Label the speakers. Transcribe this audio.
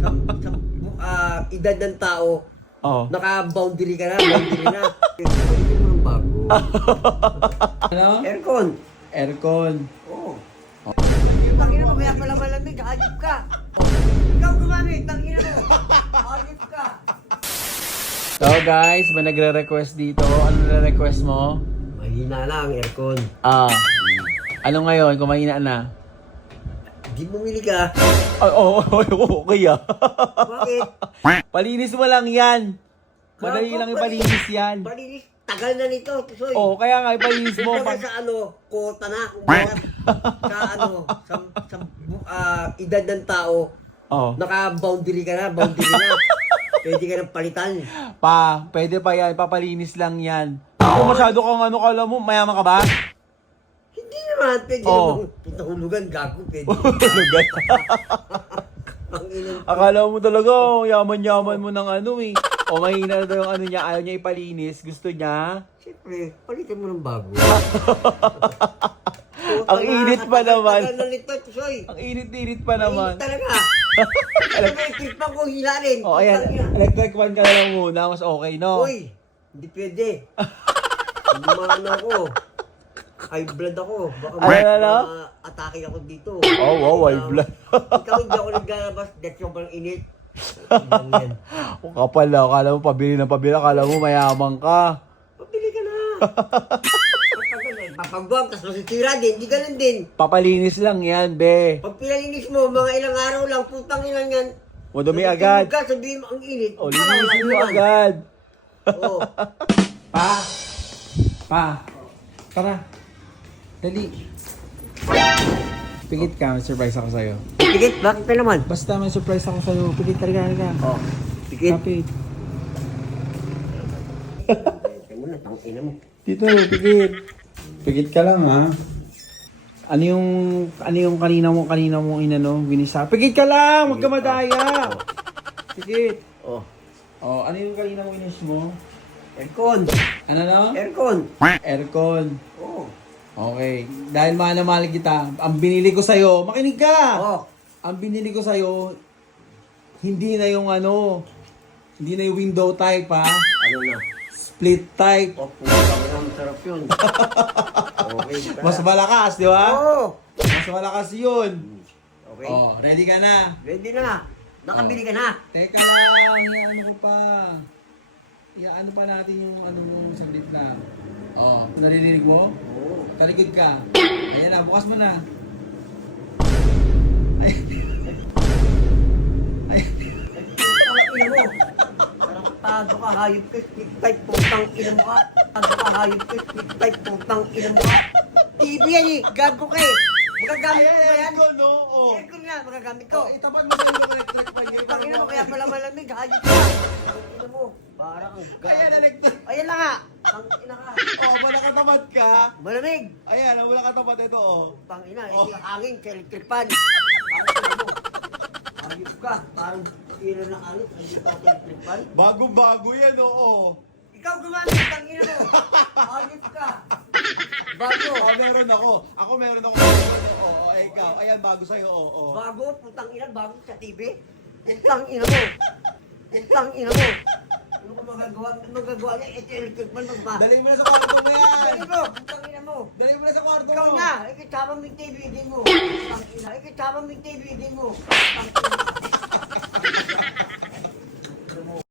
Speaker 1: sa, sa ah, edad ng tao,
Speaker 2: Oh.
Speaker 1: naka-boundary ka na, boundary na. Pwede mo ng bago.
Speaker 2: Ano?
Speaker 1: Aircon.
Speaker 2: Aircon.
Speaker 1: Oo. Yung tangina mo, kaya pala malamig, ayip ka. Ikaw gumamit, tangina mo. Ayip ka.
Speaker 2: So guys, may nagre-request dito. Ano nare-request mo?
Speaker 1: Mahina na ang aircon.
Speaker 2: Ah. Ano ngayon kung mahina na?
Speaker 1: Di bumili ka.
Speaker 2: Ay, oh, oh, okay ah.
Speaker 1: Bakit?
Speaker 2: Palinis mo lang yan. Madali lang ipalinis yan.
Speaker 1: Palinis, tagal na nito, Tisoy.
Speaker 2: Oh, kaya nga ipalinis mo.
Speaker 1: Kumbaga sa ano, kota na. Kumbaga, sa ano, sa, sa ah, edad ng tao,
Speaker 2: Oh.
Speaker 1: naka-boundary ka na, boundary na. Pwede ka nang palitan.
Speaker 2: Pa, pwede pa yan. Papalinis lang yan. Kung masyado kang ano, kala mo, mayaman ka ba?
Speaker 1: Naman, pwede
Speaker 2: Oh.
Speaker 1: namang pinahulugan, gago, pwede.
Speaker 2: Hulugan.
Speaker 1: Ang ilang
Speaker 2: Akala mo talaga, oh, yaman-yaman mo ng ano eh. O mahina na daw yung ano niya, ayaw niya ipalinis. Gusto niya.
Speaker 1: Siyempre, palitan mo ng bago.
Speaker 2: Ang init pa naman.
Speaker 1: Tagal na nito, Tisoy.
Speaker 2: Ang init-init pa
Speaker 1: Init
Speaker 2: naman.
Speaker 1: talaga. Ano ba yung trip pa ko hilarin?
Speaker 2: O ayan,
Speaker 1: Putang ina.
Speaker 2: electric fan ka na lang muna. Mas okay, no?
Speaker 1: Uy, hindi pwede. Lumano ako. High blood ako. Baka
Speaker 2: Ano, ano?
Speaker 1: atake ako dito.
Speaker 2: Oh, wow, high blood.
Speaker 1: Ikaw hindi ako naglalabas. That's sobrang init. Yan, yan.
Speaker 2: O kapal na, akala mo pabili ng pabili, akala mo mayaman ka.
Speaker 1: Pabili ka na. Pagkagal eh, Papagwag, tapos masitira din. Hindi ganun din.
Speaker 2: Papalinis lang yan, be.
Speaker 1: Pag pinalinis mo, mga ilang araw lang, putang ilan yan.
Speaker 2: Madumi
Speaker 1: Natutulog
Speaker 2: agad.
Speaker 1: Ka, sabihin mo, ang init.
Speaker 2: O,
Speaker 1: Wala, wala
Speaker 2: linisin mo agad.
Speaker 1: Oo.
Speaker 2: Pa. Pa. Tara. Dali. Pigit ka, may surprise ako sa'yo.
Speaker 1: Pikit, bakit pa naman?
Speaker 2: Basta may surprise ako sa'yo. Pigit talaga, talaga.
Speaker 1: Oh, pikit.
Speaker 2: Kapit.
Speaker 1: Kaya mo na.
Speaker 2: Dito, pigit. Pigit ka lang, ha? Ano yung, ano yung kanina mo, kanina mo inano, binisa? Pigit ka lang! Huwag ka madaya! Pigit.
Speaker 1: Oh,
Speaker 2: Oh, ano yung kanina mo inis mo?
Speaker 1: aircon.
Speaker 2: Ano no?
Speaker 1: Aircon.
Speaker 2: Aircon.
Speaker 1: Oh.
Speaker 2: Okay. Dahil mahal na mahal kita, ang binili ko sa'yo, makinig ka!
Speaker 1: Oh.
Speaker 2: Ang binili ko sa'yo, hindi na yung ano, hindi na yung window type ha,
Speaker 1: Ano na?
Speaker 2: split type.
Speaker 1: Oh, puta mo na, masarap yun. Okay.
Speaker 2: Mas malakas, di ba?
Speaker 1: Oo.
Speaker 2: Mas malakas yun.
Speaker 1: Okay.
Speaker 2: Oh, ready ka na?
Speaker 1: Ready na. Nakabili ka na.
Speaker 2: Teka lang, ano ko pa. Iaano pa natin yung ano nung saglit na. Oh, naririnig mo?
Speaker 1: Oo.
Speaker 2: Talikod ka. Ayan na, bukas mo na. Ay. Ay.
Speaker 1: Tago ka, hayop ka, type, putang ina mo ka. Tago ka, hayop ka, type, putang ina mo ka. TV yan eh, gago ka eh. Magagamit ko ba yan?
Speaker 2: no? Oh.
Speaker 1: Aircon nga, magagamit ko.
Speaker 2: Itapat mo sa yung electric fan niya.
Speaker 1: Putang ina mo, kaya pala malamig, hayop ka. Ang ina mo, parang ang gago.
Speaker 2: Ayan, electric.
Speaker 1: Ayan na nga. Ang ina ka.
Speaker 2: Oh, wala katapat ka.
Speaker 1: Malamig.
Speaker 2: Ayan, wala katapat ito, oh.
Speaker 1: Pang ina,
Speaker 2: Oh.
Speaker 1: hindi hangin sa electric fan. Ina. Hayop ka, parang ina na alit, hindi ka sa electric fan.
Speaker 2: Bagong-bago yan, oo.
Speaker 1: Ikaw gumamit, pang ina mo. Hayop ka. Bago.
Speaker 2: Oh, meron ako. Ako meron ako. Oo, oh, ikaw. Ayan, bago sa'yo, oo. Oh,
Speaker 1: Bago, putang ina, bago sa TV. Putang ina mo. Putang ina mo. Ano ka magagawa, magagawa niya? Ito yung electric fan, magba.
Speaker 2: Dali mo na sa kwarto mo yan.
Speaker 1: Dali mo, putang ina mo.
Speaker 2: Dali mo na sa kwarto
Speaker 1: Ikaw
Speaker 2: mo.
Speaker 1: na, ikitama mo yung TV din mo. Putang ina, mo yung TV din mo. Putang ina.